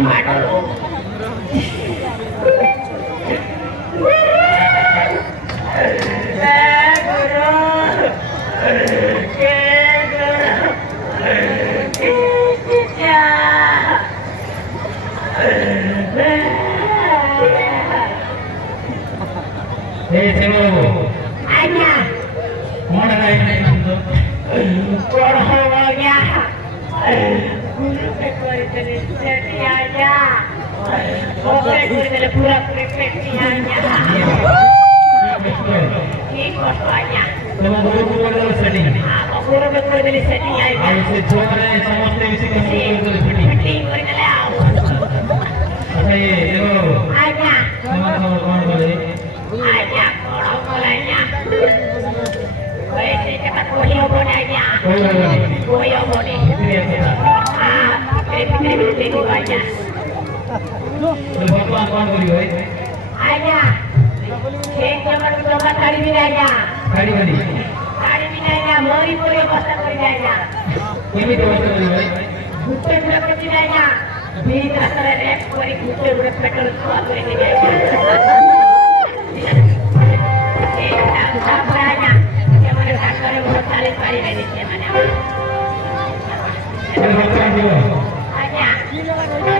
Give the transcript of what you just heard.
ମାଡ आज्ञा कौन है बड़ हो गया गुरु पे कोई तेरे सेठी आज्ञा ओके कोई तेरे पूरा प्रिपेक्टी आज्ञा ठीक हो आज्ञा तो गुरु को बोल सेटिंग गुरु पे कोई तेरे सेटिंग आज्ञा ऐसे छोरे समझते इसी का बोल फिटिंग ठीक कर ले आओ अच्छा ये देखो आज्ञा कौन बोले आज्ञा कौन बोला आज्ञा वैसे के बात कोई हो बोला आज्ञा कोई हो बोले हां तेरे देखो आज्ञा तो बाबा कौन बोली भाई आज्ञा एक जगह तो गाड़ी भी आज्ञा गाड़ी वाली गाड़ी भी आज्ञा मोरी पूरी अवस्था कर आज्ञा ये भी तो बोली भाई गुप्ते पूरा कर आज्ञा बीच रास्ते रेप पूरी गुप्ते पूरा पेट्रोल छुआ कर आज्ञा आज्ञा ये मेरे डॉक्टर है बहुत सारी पारी में नीचे मैंने ये बात है आज्ञा